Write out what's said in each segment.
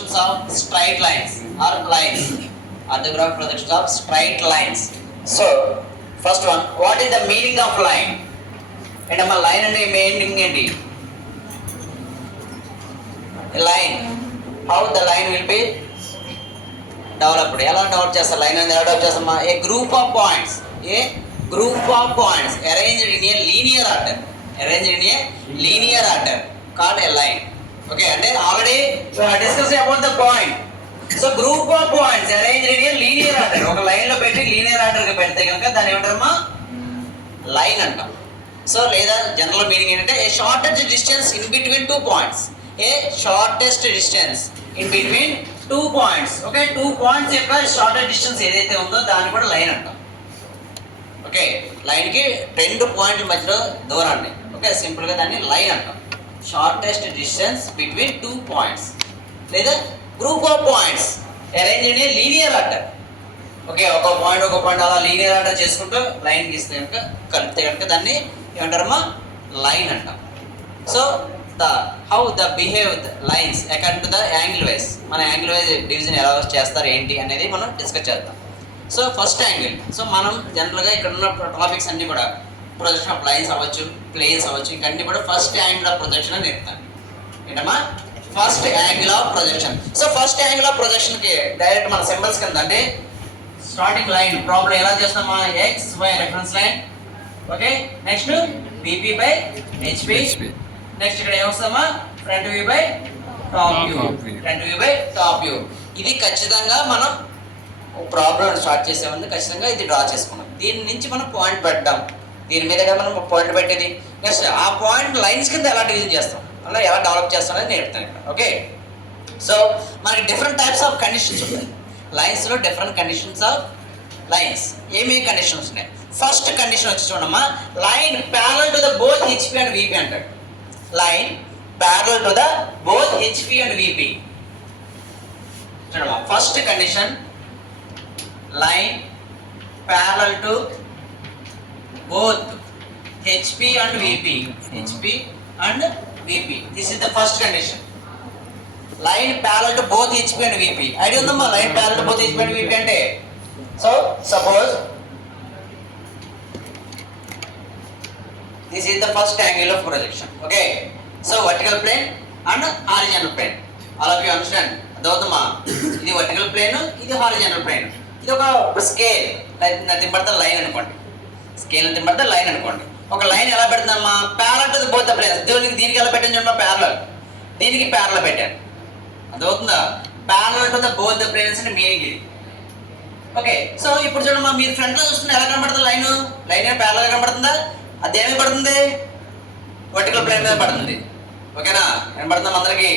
of straight lines or lines. Orthographic projections of straight lines. So, first one, what is the meaning of line? And a line and a meaning a line. How the line will be developed? Develop just a line and a group of points. A group of points arranged in a linear order. Arranged in a linear order called a line. Okay, and then already we are discussing about the point. So group of points arranged in a linear order. ఒక line లో పెట్టి linear order గా పెడితే కనుక దాని ఏమంటారమ్మా line అంటాం. So లేదా జనరల్ మీనింగ్ ఏంటంటే a shortest distance in between 2 points. A shortest distance in between 2 points. Okay, 2 points యొక్క షార్టెస్ట్ డిస్టెన్స్ ఏదైతే ఉందో దాన్ని కూడా లైన్ అంటాం. ఓకే, లైన్ కి 2 పాయింట్ల మధ్యలో దూరాన్ని ఓకే సింపుల్ గా దాన్ని లైన్ అంటాం. షార్టెస్ట్ డిస్టెన్స్ బిట్వీన్ 2 పాయింట్స్ లేదా group of points arrange in a linear order. Okay, ఒక పాయింట్ అలా లీనియర్ ఆర్డర్ చేసుకుంటూ లైన్ గీస్తే కనుక కలిపితే కనుక దాన్ని ఏమంటారమ్మా లైన్ అంటాం. So how the behave lines according to the angle wise. మన యాంగిల్ వైజ్ డివిజన్ ఎలా చేస్తారు ఏంటి అనేది మనం డిస్కస్ చేద్దాం. So first angle. సో మనం జనరల్గా ఇక్కడ ఉన్న టాపిక్స్ అన్నీ కూడా ప్రొజెక్షన్ ఆఫ్ లైన్స్ అవ్వచ్చు, ప్లేన్స్ అవ్వచ్చు, ఇంకన్నీ కూడా ఫస్ట్ యాంగిల్ ఆఫ్ ప్రొజెక్షన్ అని చెప్తాను. ఏంటమ్మా first angle of projection. So first angle of ప్రొజెక్షన్కి డైరెక్ట్ మన సింబల్స్ కింద అంటే స్టార్టింగ్ లైన్ ప్రాబ్లం ఎలా చేస్తామా X Y reference line. Okay, next VP by HP. Next ఇక్కడ ఏమొస్తామా front view by top view. Front view by top view. ఇది ఖచ్చితంగా మనం ప్రాబ్లం స్టార్ట్ చేసే ముందు ఖచ్చితంగా ఇది డ్రా చేసుకున్నాం. దీని నుంచి మనం పాయింట్ పెట్టాం. దీని మీద మనం పాయింట్ పెట్టేది. నెక్స్ట్ ఆ పాయింట్ లైన్స్ కింద ఎలా డివిజన్ చేస్తాం, అలా ఎలా డెవలప్ చేస్తాం అనేది నేర్పుతాను ఇక్కడ. ఓకే, సో మనకి డిఫరెంట్ టైప్స్ ఆఫ్ కండిషన్స్ ఉంటాయి లైన్స్లో. డిఫరెంట్ కండిషన్స్ ఆఫ్ లైన్స్ ఏమేమి కండిషన్స్ ఉన్నాయి. ఫస్ట్ కండిషన్ వచ్చి చూడమ్మా line parallel to the both HP and VP అంటాడు. Line parallel to the both HP and VP. చూడమ్మా first condition line parallel to both HP and VP. HP and VP. This is the first condition. Line parallel to both HP and VP. Idea undamma line parallel to both HP and VP ante. So suppose this is the first angle of projection. Okay. So vertical plane and horizontal plane. All of you understand? Adavadumma. Idi vertical plane, idi horizontal plane. Idi oka scale. Nothing but the line anukondi. Scale అంటే బట్టి line అనుకోండి. ఒక line ఎలా పెడుతుందమ్మా parallel to both the planes. దీనికి ఎలా పెట్టాను చూడమ్మా ప్యారలల్, దీనికి ప్యారలల్ పెట్టాను. అదవుతుందా parallel to the both the planes అని మీనింగ్ ఇది. ఓకే, సో ఇప్పుడు చూడమ్మా మీరు ఫ్రంట్ లో చూస్తున్న ఎలా కనబడుతుంది లైన్. లైన్ ప్యారలల్ కనబడుతుందా? అదేమి పడుతుంది వర్టికల్ ప్లేన్ మీద పడుతుంది. ఓకేనా, కనబడుతుందా అందరికి.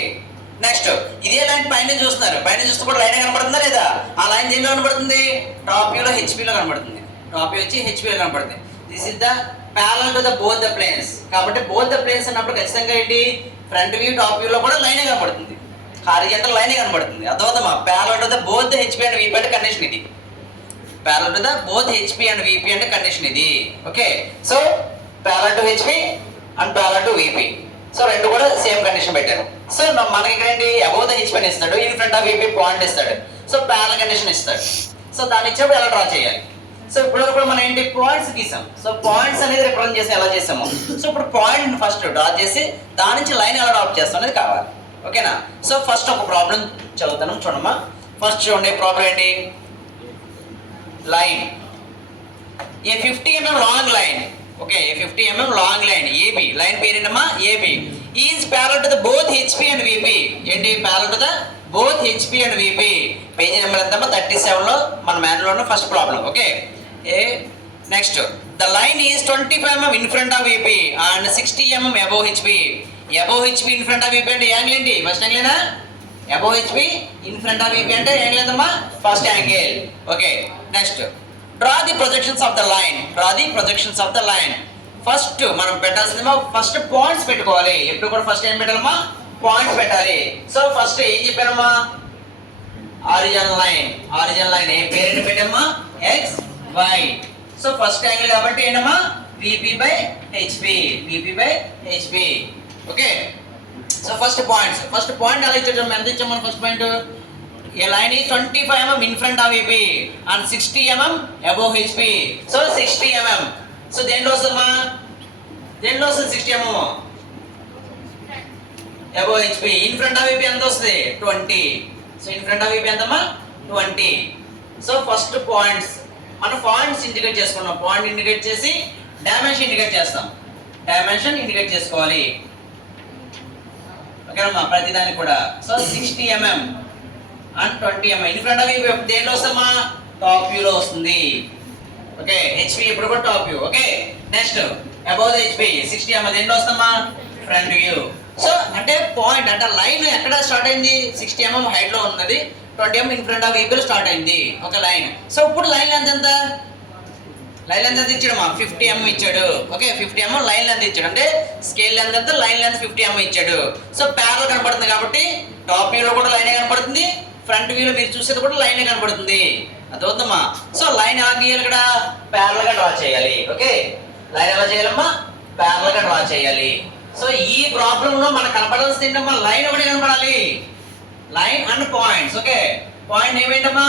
నెక్స్ట్ ఇదే లైన్ పైన చూస్తున్నారు, పైన చూస్తే కూడా లైన్ కనబడుతుందా లేదా? ఆ లైన్ దేనిలో కనబడుతుంది టాప్ వ్యూలో హెచ్పిలో కనబడుతుంది. టాప్ వ్యూ వచ్చి హెచ్పి కనపడుతుంది. This is the parallel to the both the planes. కాబట్టి బోత్ ద ప్లేన్స్ అన్నప్పుడు ఖచ్చితంగా ఏంటి ఫ్రంట్ వ్యూ టాప్ వ్యూలో కూడా లైనే కనపడుతుంది, హారిజంటల్ లైనే కనపడుతుంది. అర్థమవుతుందా parallel to the both HP and VP అంటే కండిషన్ ఇది. Parallel to the both HP and VP అంటే కండిషన్ ఇది. Okay, so parallel to HP and parallel to VP. So రెండు కూడా సేమ్ కండిషన్ పెట్టారు. సో మనకి ఇక్కడ ఏంటి అబౌవ్ ద హెచ్పి అని ఇస్తాడు, in front of VP point ఇస్తాడు. సో ప్యారలల్ కండిషన్ ఇస్తాడు. సో దాన్ని ఇచ్చినప్పుడు ఎలా డ్రా చేయాలి. సో ఇప్పుడు కూడా మనం ఏంటి పాయింట్స్ గీసాం. సో పాయింట్స్ అనేది రిప్రజెంట్ చేసి ఎలా చేసాము. సో ఇప్పుడు పాయింట్ ఫస్ట్ డ్రా చేసి దాని నుంచి లైన్ ఎలా డ్రాప్ చేస్తాం అనేది కావాలి. ఓకేనా, సో ఫస్ట్ ఒక ప్రాబ్లం చదువుతాను చూడమ్మా. ఫస్ట్ చూడండి ప్రాబ్లం ఏంటి line a 50 mm long line. Okay, 50 mm long line AB. Line పేరు ఏంటమ్మా AB. Is parallel to the both HP and VP. ఏంటి parallel to the both HP and VP. Page number ఎంతమ్మా 37లో మన మాన్యువల్లో ఉన్న first problem. Okay, next the line is 25 mm in front of VP and 60 mm above HP. Above HP in front of VP అంటే angle ఏంటి first యాంగిలేనా. Above HP in front of VP అంటే angle ఎంతమ్మా first angle. Okay, next draw the projections of the line. Draw the projections of the line. First మనం పెట్టాల్సిందేమో first points పెట్టుకోవాలి. ఎప్పుడు కూడా ఫస్ట్ ఏం పెట్టాలమ్మా పాయింట్స్ పెట్టాలి. సో ఫస్ట్ ఏం చెప్పారమ్మా ఆరిజినల్ లైన్. ఆరిజినల్ లైన్ ఏ పేరు పెట్టామా X Y. So first angle కాబట్టి ఏంటమ్మా VP by HP. VP by HP. Okay, so first point ఎలా ఇచ్చాడు, ఎంత ఇచ్చాం మనం ఫస్ట్ పాయింట్, ఏ లైన్ ఈ 25 mm in front of EP and 60 mm above HP. So 60 mm. So దేంట్లో వస్తుందమ్మా, 60 mm above HP. in front of EP ఎంత వస్తుంది 20. So in front of EP ఎంతమ్మా 20. సో ఫస్ట్ పాయింట్స్ మనం పాయింట్స్ ఇండికేట్ చేసుకున్నాం, point indicate చేసి dimension indicate చేస్తాం, dimension indicate చేసుకోవాలి. ఓకేనమ్మా ప్రతిదానికి కూడా. So 60 mm and 20 mm in front of view దేంట్లో వస్తామా, టాప్ వ్యూలో వస్తుంది. ఓకే హెచ్పి ఇప్పుడు కూడా top view. Okay next above the HP 60 mm దేంట్లో వస్తామా, ఫ్రంట్ వ్యూ. సో అంటే పాయింట్ అంటే లైన్ ఎక్కడ స్టార్ట్ అయింది, 60 mm హైట్ లో ఉన్నది, 20 mm in front of view start అయింది ఒక లైన్. సో ఇప్పుడు లైన్ లెంత్ ఎంత, లైన్ లెంత్ ఎంత ఇచ్చాడు, 50 mm ఇచ్చాడు. ఓకే 50 mm లైన్ లెంత్ ఇచ్చాడు, అంటే స్కేల్ లెంత్ ఎంత, లైన్ లెంత్ 50 mm ఇచ్చాడు. సో ప్యారల్ కనపడుతుంది కాబట్టి టాప్ వ్యూలో కూడా లైనే కనపడుతుంది, ఫ్రంట్ వ్యూలో మీరు చూసేది కూడా లైనే కనపడుతుంది. అర్థమవుతుందమ్మా. సో లైన్ ఎలా గీయాలి, ఇక్కడ ప్యారల్ గా డ్రా చేయాలి. ఓకే లైన్ ఎలా చేయాలమ్మా, ప్యారల్ గా డ్రా చేయాలి. సో ఈ ప్రాబ్లం లో మనకు కనపడాల్సింది ఏంటమ్మా, లైన్ ఒకటి కనపడాలి, line and points. Okay point ఏమేంటమ్మా,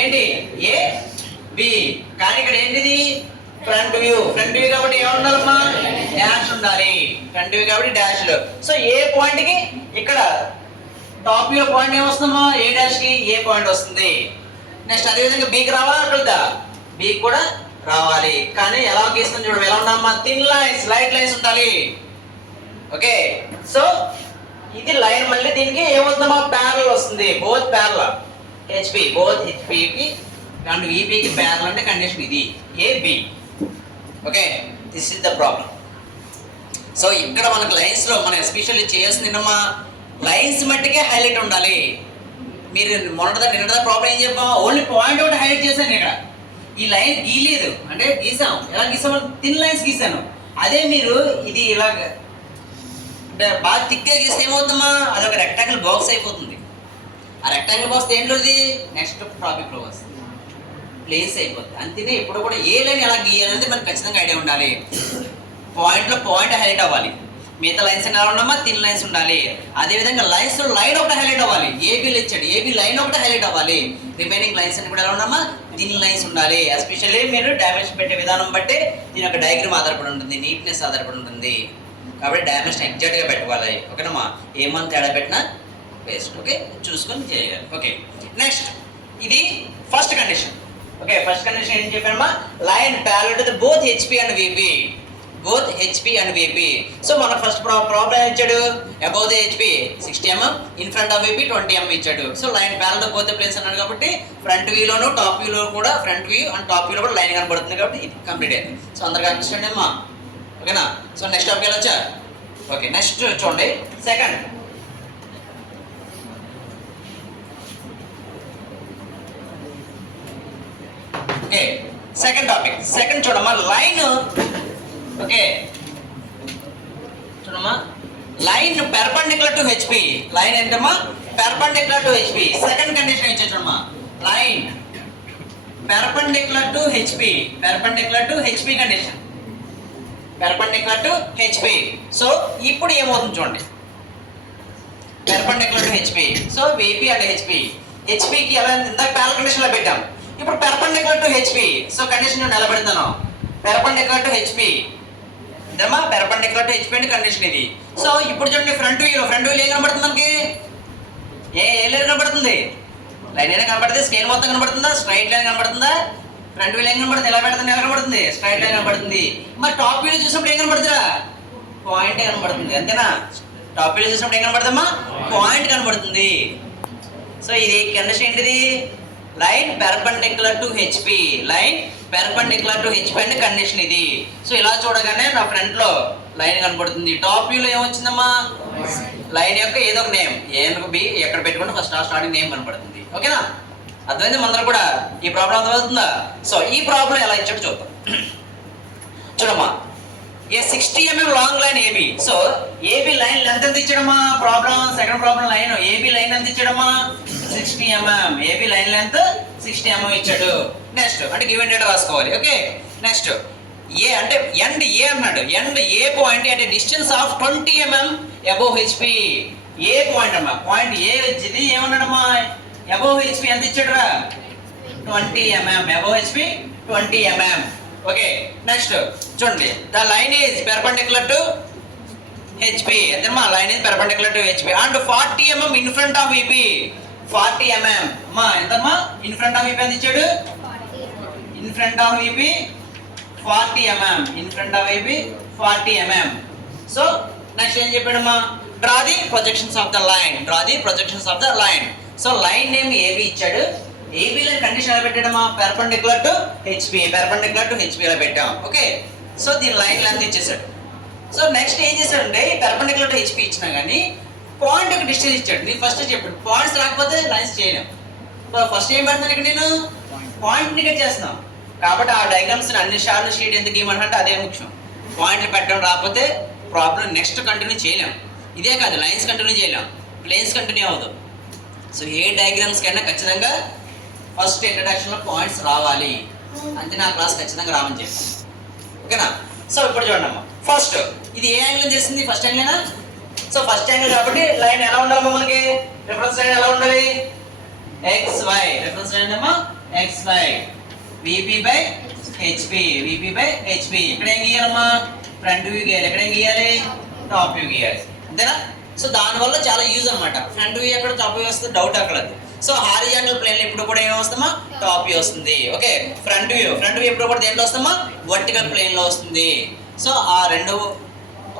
ఏంటి ఏ బి, కానీ ఇక్కడ ఏంటిది ఫ్రంట్ వ్యూ కాబట్టి ఏముండాలమ్మా, డాష్ ఉండాలి, ఫ్రంట్ వ్యూ కాబట్టి డాష్. సో ఏ పాయింట్ కి ఇక్కడ టాప్ వ్యూ పాయింట్ ఏమొస్తుందమ్మా, ఏ డాష్ కి ఏ పాయింట్ వస్తుంది. నెక్స్ట్ అదేవిధంగా బీకి రావాలా, అక్కడ బీకి కూడా రావాలి. కానీ ఎలా గీస్తుంది చూడండి, ఎలా ఉన్నామా, థిన్ లైన్స్, లైట్ లైన్స్ ఉండాలి. ఓకే సో ఇది లైన్, మళ్ళీ దీనికి ఏమవుతుందమ్మా, ప్యారల్ వస్తుంది, బోత్ ప్యారల్ హెచ్పికి అండ్ ఈపీకి ప్యారల్ అంటే కండిషన్ ఇది AB. Okay this is the problem. So ఇక్కడ మనకు లైన్స్ లో మనం ఎస్పెషల్లీ చేయాల్సింది ఏంటమ్మా, లైన్స్ మట్టికే హైలైట్ ఉండాలి. మీరు నిన్నదా ప్రాబ్లం ఏం చెప్పామా, ఓన్లీ పాయింట్ ఒకటి హైలైట్ చేశాను ఇక్కడ, ఈ లైన్ గీయలేదు అంటే గీసాం, ఎలా గీసాము, థిన్ లైన్స్ గీసాను. అదే మీరు ఇది ఇలాగ బాగా థిక్గా గీస్తే ఏమవుతుందమ్మా, అదొక రెక్టాంగిల్ బాక్స్ అయిపోతుంది. ఆ రెక్టాంగిల్ బాక్స్ ఏంటోది నెక్స్ట్ టాపిక్ లో వస్తుంది, ప్లేస్ అయిపోతుంది. అంతేనే ఇప్పుడు కూడా ఏ లైన్ ఎలా గీయాలనేది మనకు ఖచ్చితంగా ఐడియా ఉండాలి. పాయింట్ హైలైట్ అవ్వాలి, మిగతా లైన్స్ ఎలా ఉండమ్మా, థిన్ లైన్స్ ఉండాలి. అదేవిధంగా లైన్స్ లైన్ ఒకటి హైలైట్ అవ్వాలి, ఏబీలు ఇచ్చాడు, ఏబీ లైన్ ఒకటి హైలైట్ అవ్వాలి. రిమైనింగ్ లైన్స్ అన్ని కూడా ఎలా ఉండమ్మా, థిన్ లైన్స్ ఉండాలి. ఎస్పెషల్లీ మీరు డైమెన్షన్ పెట్టే విధానం బట్టి దీని యొక్క డయాగ్రామ్ ఆధారపడి ఉంటుంది, నీట్నెస్ ఆధారపడి ఉంటుంది. కాబట్టి డైమెన్షన్ ఎగ్జాక్ట్గా పెట్టుకోవాలి. ఓకేనమ్మా, ఏమన్నా తేడా పెట్టినా వేస్ట్. ఓకే చూసుకొని చేయాలి. ఓకే నెక్స్ట్ ఇది first condition. Okay first condition ఏం చెప్పానమ్మా, line parallel to both HP and VP, both HP and VP. So మన ఫస్ట్ ప్రాబ్లం ఇచ్చాడు, above the HP 60 mm, in front of VP 20 mm ఇచ్చాడు. So line parallel to both the planes అన్నాడు కాబట్టి front వ్యూలోను top వ్యూలో కూడా, front view and top వ్యూలో కూడా line కనబడుతుంది కాబట్టి ఇది కంప్లీట్ అయింది. సో అందరికీ అండర్స్టాండ్ అమ్మా, ఓకేనా. సో నెక్స్ట్ టాపిక్ వెళ్ళొచ్చా. ఓకే నెక్స్ట్ చూడండి second. Okay second topic, second చూడమ్మా, లైన్. ఓకే చూడమ్మా, line perpendicular to HP, line ఏంటమ్మా perpendicular to HP. Second condition ఇచ్చే చూడమ్మా, line perpendicular to HP, perpendicular to HP condition, perpendicular to HP. So ఇప్పుడు ఏమవుతుంది చూడండి, perpendicular to HP. So VP and హెచ్పికి ఎలా ఇందాక ప్యారలల్ కండిషన్ లో పెట్టాం, ఇప్పుడు perpendicular to HP. So condition నేను నిలబెడతాను, పెర్పెండిక్యులర్ టు హెచ్పి ఇదమ్మా, పెర్పెండిక్యులర్ టు హెచ్పి అంటే కండిషన్ ఇది. సో ఇప్పుడు చూడండి ఫ్రంట్ వ్యూలో ఏం కనబడుతుంది మనకి, ఏ లైన్ కనబడుతుంది, లైన్ అయినా కనబడుతుంది, స్కేల్ మొత్తం కనబడుతుందా, స్ట్రైట్ లైన్ కనబడుతుందా, ఫ్రంట్ వ్యూ లైన్ కనబడుతుంది, ఎలా పెడుతుంది, ఎలా కనబడుతుంది, స్ట్రైట్ లైన్ కనబడుతుంది. మరి టాప్ వ్యూలో చూసినప్పుడు ఏం కనబడుతుందా, పాయింట్ కనబడుతుంది, అంతేనా. టాప్ వ్యూలో చూసినప్పుడు ఏం కనబడుతుందమ్మా, పాయింట్ కనబడుతుంది. సో ఇది కండిషన్ ఏంటిది, line perpendicular to HP, line perpendicular to HP అంటే కండిషన్ ఇది. సో ఇలా చూడగానే నా ఫ్రంట్ లో లైన్ కనబడుతుంది, టాప్ వ్యూలో ఏమొచ్చిందమ్మా, లైన్ యొక్క ఏదో ఒక నేమ్, ఏ బి ఎక్కడ పెట్టుకుంటే ఫస్ట్ స్టార్టింగ్ నేమ్ కనబడుతుంది. ఓకేనా, అర్థమైంది మనందరూ కూడా ఈ ప్రాబ్లం అర్థమవుతుందా. సో ఈ ప్రాబ్లం ఎలా ఇచ్చాడు చూద్దాం. చూడమ్మా, a 60 mm long line AB. So AB line length ఎంత ఇచ్చాడమ్మా, problem second problem line AB line ఎంత ఇచ్చాడమ్మా, 60 mm. AB line length 60 mm ఇచ్చాడు. నెక్స్ట్ అంటే గివెన్ డేటా రాసుకోవాలి. ఓకే నెక్స్ట్ ఏ అంటే ఎండ్ ఏ అన్నాడు, ఎండ్ ఏ పాయింట్ అంటే distance of 20 mm above HP. A point అమ్మా, పాయింట్ ఏ వచ్చింది ఏమన్నాడమ్మా, అబోవ్ హెచ్పి ఎంత ఇచ్చాడురా, 20 mm above HP 20 mm. Okay next చూడండి, the line is perpendicular to HP. ఎంతమ్మా, line is perpendicular to HP and 40 mm in front of VP. 40 mm అమ్మా, ఎంతమ్మా, in front of VP ఎంత ఇచ్చాడు, in front of VP 40 mm, in front of VP 40 mm. So next ఏం చెప్పాడమ్మా, draw the projections of the line, draw the projections of the line. So line name AB ఇచ్చాడు, AB line condition ఎలా పెట్టాడమ్మా, perpendicular to HP, perpendicular to HP ఇలా పెట్టాం. Okay, so దీని line length ఇచ్చేసాడు. So next ఏం చేశాడంటే, perpendicular to HP ఇచ్చినా కానీ పాయింట్ ఒక డిస్టెన్స్ ఇచ్చాడు. నేను ఫస్ట్ చెప్పాడు పాయింట్స్ రాకపోతే లైన్స్ చేయలేం. ఫస్ట్ ఏం పెడతాను ఇక్కడ, నేను పాయింట్ ఇండికేట్ చేస్తున్నాం కాబట్టి ఆ డయాగ్రామ్స్ అన్ని షార్ట్ షీట్ ఎందుకు ఇవ్వమంటే అదే ముఖ్యం. పాయింట్లు పెట్టడం రాకపోతే ప్రాబ్లం నెక్స్ట్ కంటిన్యూ చేయలేం. ఇదే కాదు, లైన్స్ కంటిన్యూ చేయలేం, ప్లేన్స్ కంటిన్యూ అవ్వదు. సో ఏ డయాగ్రామ్స్ కైనా ఖచ్చితంగా ఫస్ట్ ఇంట్రడక్షన్లో పాయింట్స్ రావాలి, అంతే నా క్లాస్ ఖచ్చితంగా రావని చెప్పి. ఓకేనా. సో ఇప్పుడు చూడండి, ఫస్ట్ ఇది ఏ యాంగిల్ చేసింది, first angle. So first angle కాబట్టి లైన్ ఎలా ఉండాలమ్మా, మనకి రిఫరెన్స్ లైన్ ఎలా ఉండాలి, XY. రిఫరెన్స్ లైన్ ఏమో XY, VP by HP, VP by HP. ఇక్కడ ఏం గీయాలమ్మా, ఫ్రంట్ వ్యూ గీయాలి, ఎక్కడ ఏం గీయాలి, టాప్ వ్యూ గీయాలి, అంతేనా. సో దానివల్ల చాలా యూజ్ అనమాట. ఫ్రంట్ వ్యూ ఎక్కడ, టాప్ వ్యూ వస్తుంది, డౌట్ అక్కడ. సో హారిజాంటల్ ప్లేన్ ఇప్పుడు కూడా ఏమి వస్తామా, టాప్ వ్యూ వస్తుంది. ఓకే, ఫ్రంట్ వ్యూ ఎప్పుడు కూడా దేంట్లో వస్తామా, వర్టికల్ ప్లేన్ లో వస్తుంది. సో ఆ రెండు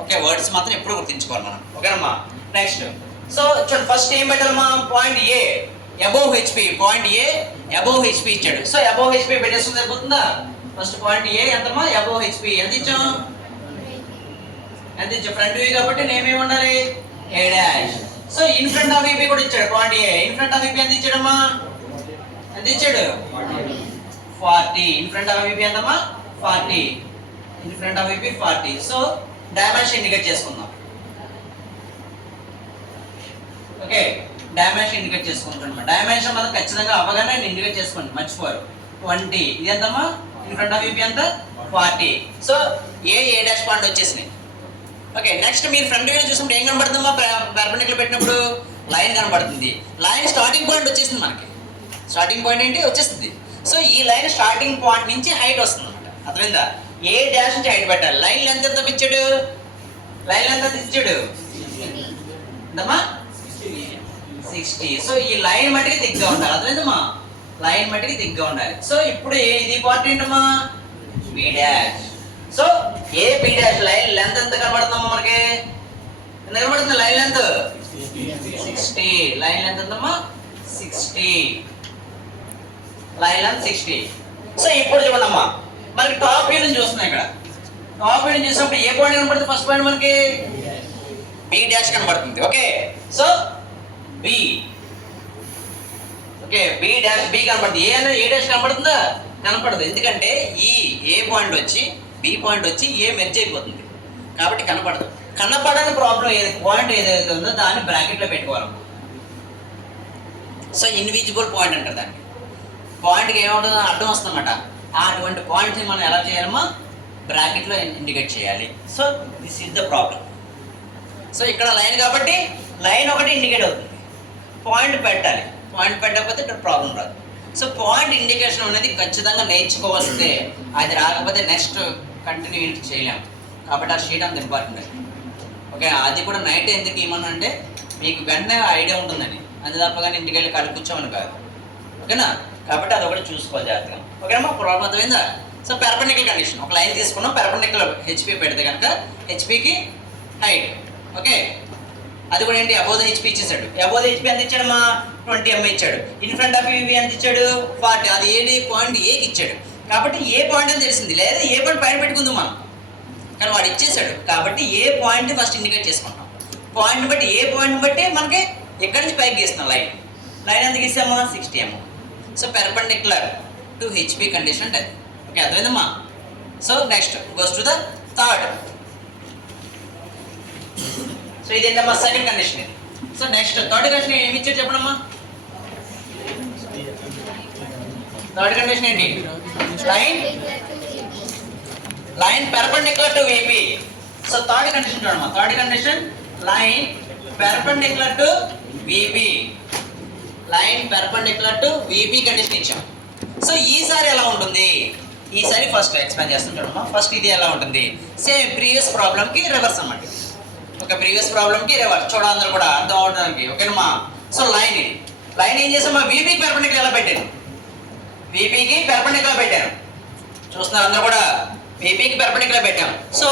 ఓకే వర్డ్స్ మాత్రం ఎప్పుడు గుర్తించుకోవాలి మనం. ఓకేనమ్మా. నెక్స్ట్ సో చూడండి, ఫస్ట్ ఏం పెట్టాలమ్మా, పాయింట్ ఏ అబోవ్ హెచ్పి, పాయింట్ ఏ అబోవ్ హెచ్పి ఇచ్చాడు. సో అబోవ్ హెచ్పి పెట్టేస్తుంది సరిపోతుందా. ఫస్ట్ పాయింట్ ఏ ఎంతమ్మా, అబోవ్ హెచ్పి ఎంత ఇచ్చాం, ఎంత ఇచ్చాం, ఫ్రంట్ వ్యూ కాబట్టి నేమ్ ఏమి ఉండాలి, A dash. So in front of VP కూడా ఇచ్చాడు, point A in front of VP ఎంత ఇచ్చాడమ్మా, ఎంత ఇచ్చాడు, 40. ఇన్ ఫ్రంట్ ఆఫ్ విపి ఎంతమ్మా, 40, in front of VP 40. So dimension indicate చేసుకుందాం. ఓకే, డైమెన్షన్ ఇండికేట్ చేసుకుంటున్నాం. డైమెన్షన్ మాత్రం ఖచ్చితంగా అవగానే ఇండికేట్ చేసుకోండి, మర్చిపోరు. 20 ఇది ఎంతమ్మా, ఇన్ ఫ్రంట్ ఆఫ్ విపి ఎంత, 40. సో ఏ డాష్ పాయింట్ వచ్చేసినాయి. ఓకే, నెక్స్ట్ మీరు ఫ్రంట్ వ్యూ చూసినప్పుడు ఏం కనబడుతుందమ్మా, పెర్పెండిక్యులర్ పెట్టినప్పుడు లైన్ కనబడుతుంది. లైన్ స్టార్టింగ్ పాయింట్ వచ్చేసింది మనకి, స్టార్టింగ్ పాయింట్ ఏంటి వచ్చేస్తుంది. సో ఈ లైన్ స్టార్టింగ్ పాయింట్ నుంచి హైట్ వస్తుంది అనమాట, అర్థమైందా. ఏ డాష్ నుంచి హైట్ పెట్టాలి. లైన్ లెంత్ ఎంత ఇచ్చాడు, లైన్ లెంత్ ఎంత ఇచ్చాడు, ఎంతమ్మా, 60. సో ఈ లైన్ మట్టికి దిగ్గా ఉండాలి, అర్థమైందమ్మా, లైన్ మట్టికి దిగ్గా ఉండాలి. సో ఇప్పుడు ఇది పార్ట్ ఏంటమ్మా, B dash. So A B dash line length ఎంత కనబడుతుందమ్మా మనకి, ఎంత కనబడుతుంది, లైన్ లెంత్ 60. లైన్ లెంత్ ఎంతమ్మా, 60, లైన్ లెంత్ 60. సో ఇప్పుడు చూడమ్మా, మనకి టాప్ వ్యూ నుంచి చూస్తున్నాం. ఇక్కడ టాప్ వ్యూ నుంచి చూసినప్పుడు ఏ పాయింట్ కనబడుతుంది, ఫస్ట్ పాయింట్ మనకి బి డాష్ కనబడుతుంది. Okay, so B, okay B dash, B కనబడుతుంది. ఏ అనేది ఏ డాష్ కనబడుతుందా, కనపడదు. ఎందుకంటే ఈ ఏ పాయింట్ వచ్చి బి పాయింట్ వచ్చి ఏ మెర్జ్ అయిపోతుంది కాబట్టి కనపడదు. కనపడని ప్రాబ్లం ఏది, పాయింట్ ఏదైతే ఉందో దాన్ని బ్రాకెట్లో పెట్టుకోవాలి. సో ఇన్విజిబుల్ పాయింట్ అంటారు దాన్ని. పాయింట్కి ఏమవుతుందో అడ్డం వస్తుందన్నమాట. అటువంటి పాయింట్ని మనం ఎలా చేయాలమ్మా, బ్రాకెట్లో ఇండికేట్ చేయాలి. So this is the problem. So ఇక్కడ లైన్ కాబట్టి లైన్ ఒకటి ఇండికేట్ అవుతుంది, పాయింట్ పెట్టాలి. పాయింట్ పెట్టకపోతే ఇక్కడ ప్రాబ్లం రాదు. సో పాయింట్ ఇండికేషన్ అనేది ఖచ్చితంగా నేర్చుకోవాల్సిందే. అది రాకపోతే నెక్స్ట్ కంటిన్యూ చేయలేము. కాబట్టి ఆ షీట్ అంత ఇంపార్టెంట్. ఓకే, అది కూడా నైట్ ఎందుకు ఏమన్నా అంటే మీకు వెంటనే ఐడియా ఉంటుందని, అది తప్పగానే ఇంటికి వెళ్ళి కళ్ళు కూర్చోమని కాదు. ఓకేనా, కాబట్టి అది ఒకటి చూసుకోవాలి జాగ్రత్తగా. ఓకేనమ్మా, ప్రాబ్లం అర్థమైందా. సో పెర్పెండిక్యులర్ కండిషన్, ఒక లైన్ తీసుకున్నాం, పెర్పెండిక్యులర్ హెచ్పి పెడితే కనుక హెచ్పికి హైట్. ఓకే, అది కూడా ఏంటి, అబోవ్ ద హెచ్పి ఇచ్చేసాడు. అబోవ్ ద హెచ్పి ఎంత ఇచ్చాడమ్మా, 20 mm ఇచ్చాడు. ఇన్ ఫ్రంట్ ఆఫ్ వివి ఎంత ఇచ్చాడు, 40. అది ఏది పాయింట్ ఏకి ఇచ్చాడు కాబట్టి ఏ పాయింట్ అని తెలిసింది, లేదా ఏ పాయింట్ పైన పెట్టుకుందాం మనం, కానీ వాడు ఇచ్చేసాడు కాబట్టి ఏ పాయింట్ ఫస్ట్ ఇండికేట్ చేసుకుంటాం. పాయింట్ బట్టి ఏ పాయింట్ బట్టి మనకి ఎక్కడి నుంచి పైకి గీస్తున్నాం లైన్. లైన్ ఎంత గీసామా, 60 mm. So perpendicular to HP condition అంటే అది. ఓకే, అర్థమైందమ్మా. So next goes to the third. So ఇదేంటమ్మా, సెకండ్ కండిషన్ ఇది. సో నెక్స్ట్ థర్డ్ కండిషన్ ఏమి ఇచ్చాడు చెప్పడమ్మా. థర్డ్ కండిషన్ ఏంటి, line perpendicular to VP. So third condition చూడమ్మా, third condition line perpendicular to VP. Line perpendicular to VP condition ఇచ్చాం. So ఈసారి ఎలా ఉంటుంది, ఈసారి ఫస్ట్ ఎక్స్ప్లెయిన్ చేస్తాం చూడమ్మా. ఫస్ట్ ఇది ఎలా ఉంటుంది, సేమ్ ప్రీవియస్ ప్రాబ్లంకి రివర్స్ అన్నమాట. ఒక ప్రీవియస్ ప్రాబ్లంకి రివర్స్ చూడాలందరూ కూడా అర్థం అవడానికి. ఓకేనమ్మా. సో లైన్ ఇది, లైన్ ఏం చేసామా, వీపీకి పెర్పెండిక్యులర్ ఎలా పెట్టాను, వీపీకి పెర్పెండిక్యులర్ పెట్టాను. చూస్తున్నారు అందరూ కూడా, వీపీకి పెర్పెండిక్యులర్ పెట్టాం. సో